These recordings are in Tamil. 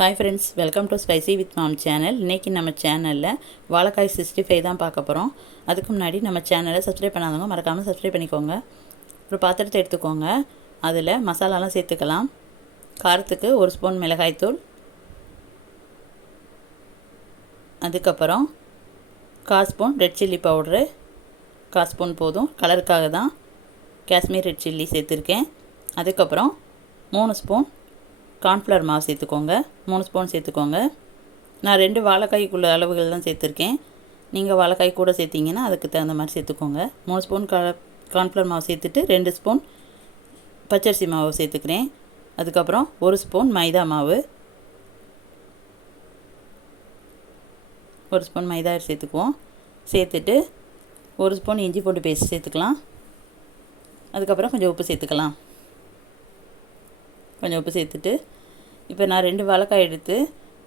Hi friends, welcome to spicy with mom channel. இன்றைக்கி நம்ம சேனலில் வாழைக்காய் 65 தான் பார்க்க போகிறோம். அதுக்கு முன்னாடி நம்ம சேனலை சப்ஸ்கிரைப் பண்ணாதவங்க மறக்காமல் சப்ஸ்கிரைப் பண்ணிக்கோங்க. ஒரு பாத்திரத்தை எடுத்துக்கோங்க. அதில் மசாலாலாம் சேர்த்துக்கலாம். காரத்துக்கு 1 ஸ்பூன் மிளகாய்த்தூள், அதுக்கப்புறம் 1/4 spoon red chilli powder, 1/4 spoon போதும், கலருக்காக தான் காஷ்மீர் ரெட் சில்லி சேர்த்துருக்கேன். அதுக்கப்புறம் 3 ஸ்பூன் கார்ன்ஃப்ளவர் மாவு சேர்த்துக்கோங்க. 3 ஸ்பூன் சேர்த்துக்கோங்க. நான் 2 வாழைக்காய்க்குள்ள அளவுகள் தான் சேர்த்துருக்கேன். நீங்கள் வாழைக்காய் கூட சேர்த்திங்கன்னா அதுக்கு தகுந்த மாதிரி சேர்த்துக்கோங்க. 3 ஸ்பூன் கார்ன்ஃப்ளவர் மாவு சேர்த்துட்டு 2 ஸ்பூன் பச்சரிசி மாவு சேர்த்துக்கிறேன். அதுக்கப்புறம் 1 ஸ்பூன் மைதா மாவு, 1 ஸ்பூன் மைதா சேர்த்துக்குவோம். சேர்த்துட்டு 1 ஸ்பூன் இஞ்சி பூண்டு பேஸ்ட் சேர்த்துக்கலாம். அதுக்கப்புறம் கொஞ்சம் உப்பு சேர்த்துக்கலாம். கொஞ்சம் உப்பு சேர்த்துட்டு இப்போ நான் 2 வாழைக்காய் எடுத்து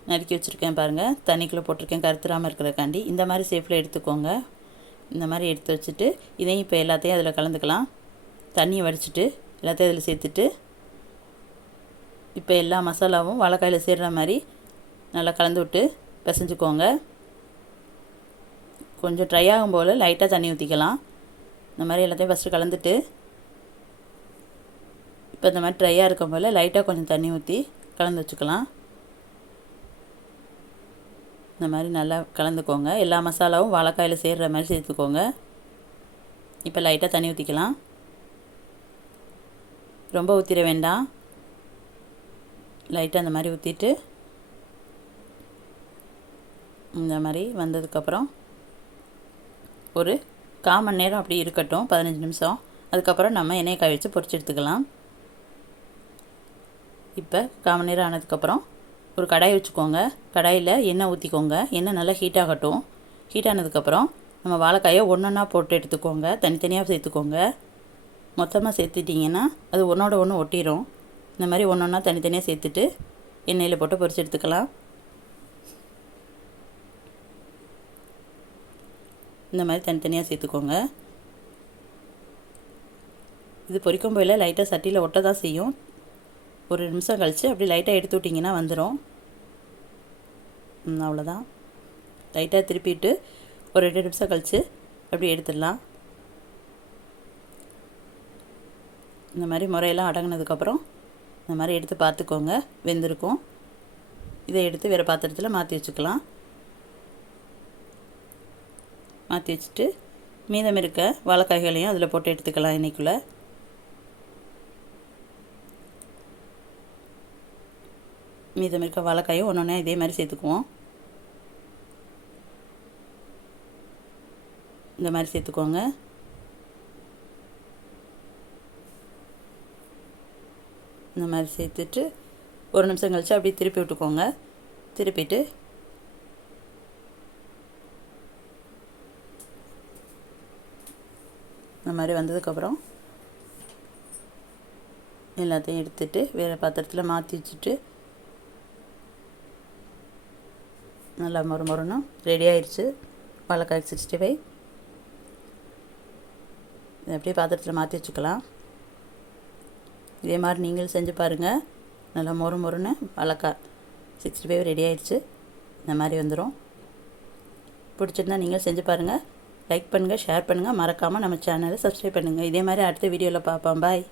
நறுக்கி வச்சுருக்கேன் பாருங்கள். தண்ணிக்குள்ளே போட்டிருக்கேன் கருத்துறாமல் இருக்கிறக்காண்டி. இந்த மாதிரி ஷேப்பில் எடுத்துக்கோங்க. இந்த மாதிரி எடுத்து வச்சுட்டு இதையும் இப்போ எல்லாத்தையும் அதில் கலந்துக்கலாம். தண்ணியை வடிச்சிட்டு எல்லாத்தையும் அதில் சேர்த்துட்டு இப்போ எல்லா மசாலாவும் வாழைக்காயில் சேர்கிற மாதிரி நல்லா கலந்து விட்டு பிசைஞ்சுக்கோங்க. கொஞ்சம் ட்ரை ஆகும் போல் லைட்டாக தண்ணி ஊற்றிக்கலாம். இந்த மாதிரி எல்லாத்தையும் ஃபஸ்ட்டு கலந்துட்டு இப்போ இந்த மாதிரி ட்ரையாக இருக்கும் போல் லைட்டாக கொஞ்சம் தண்ணி ஊற்றி கலந்து வச்சுக்கலாம். இந்த மாதிரி நல்லா கலந்துக்கோங்க. எல்லா மசாலாவும் வாழைக்காயில் சேர்கிற மாதிரி சேர்த்துக்கோங்க. இப்போ லைட்டாக தண்ணி ஊற்றிக்கலாம். ரொம்ப ஊற்றிட வேண்டாம். லைட்டாக அந்த மாதிரி ஊற்றிட்டு இந்த மாதிரி வந்ததுக்கப்புறம் ஒரு 1/4 மணி நேரம் அப்படி இருக்கட்டும், 15 நிமிஷம். அதுக்கப்புறம் நம்ம எண்ணெயை காய வச்சு பொரிச்சு எடுத்துக்கலாம். இப்போ 1/4 மணி நேரம் ஆனதுக்கப்புறம் ஒரு கடாய் வச்சுக்கோங்க. கடாயில் எண்ணெய் ஊற்றிக்கோங்க. எண்ணெய் நல்லா ஹீட் ஆகட்டும். ஹீட் ஆனதுக்கப்புறம் நம்ம வாழைக்காயை ஒன்றா போட்டு எடுத்துக்கோங்க. தனித்தனியாக சேர்த்துக்கோங்க. மொத்தமாக சேர்த்துட்டிங்கன்னா அது ஒன்றோட ஒன்று ஒட்டிடும். இந்த மாதிரி ஒன்றா தனித்தனியாக சேர்த்துட்டு எண்ணெயில் போட்டு பொரிச்சு எடுத்துக்கலாம். இந்த மாதிரி தனித்தனியாக சேர்த்துக்கோங்க. இது பொரிக்கும் போயில் லைட்டாக சட்டியில் ஒட்ட தான் செய்யும். ஒரு நிமிஷம் கழித்து அப்படி லைட்டாக எடுத்து விட்டிங்கன்னா வந்துடும். அவ்வளோதான். லைட்டாக திருப்பிட்டு ஒரு 2 நிமிஷம் கழித்து அப்படி எடுத்துடலாம். இந்த மாதிரி முறையெல்லாம் அடங்கினதுக்கப்புறம் இந்த மாதிரி எடுத்து பார்த்துக்கோங்க, வெந்திருக்கும். இதை எடுத்து வேறு பாத்திரத்தில் மாற்றி வச்சுக்கலாம். மாற்றி வச்சுட்டு மீதம் இருக்க வாழைக்காய்களையும் அதில் போட்டு எடுத்துக்கலாம். இன்றைக்குள்ளே மீதம் இருக்க வாழைக்காயும் ஒன்றொன்னா இதே மாதிரி சேர்த்துக்குவோம். இந்த மாதிரி சேர்த்துக்கோங்க. இந்த மாதிரி சேர்த்துட்டு ஒரு நிமிஷம் கழித்து அப்படியே திருப்பி விட்டுக்கோங்க. திருப்பிட்டு இந்த மாதிரி வந்ததுக்கப்புறம் எல்லாத்தையும் எடுத்துட்டு வேறு பாத்திரத்தில் மாற்றி வச்சுட்டு நல்லா மொறுன்னு ரெடி ஆயிடுச்சு வாழைக்காய் 65. இதை அப்படியே பாத்திரத்தில் மாற்றி வச்சுக்கலாம். இதே மாதிரி நீங்கள் செஞ்சு பாருங்கள். நல்லா மொறுன்னு வாழைக்காய் 65 ரெடி ஆயிடுச்சு. இந்த மாதிரி வந்துடும். பிடிச்சிருந்தா நீங்கள் செஞ்சு பாருங்கள். லைக் பண்ணுங்கள், ஷேர் பண்ணுங்கள், மறக்காமல் நம்ம சேனலை சப்ஸ்கிரைப் பண்ணுங்கள். இதே மாதிரி அடுத்த வீடியோவில் பார்ப்போம். பாய்.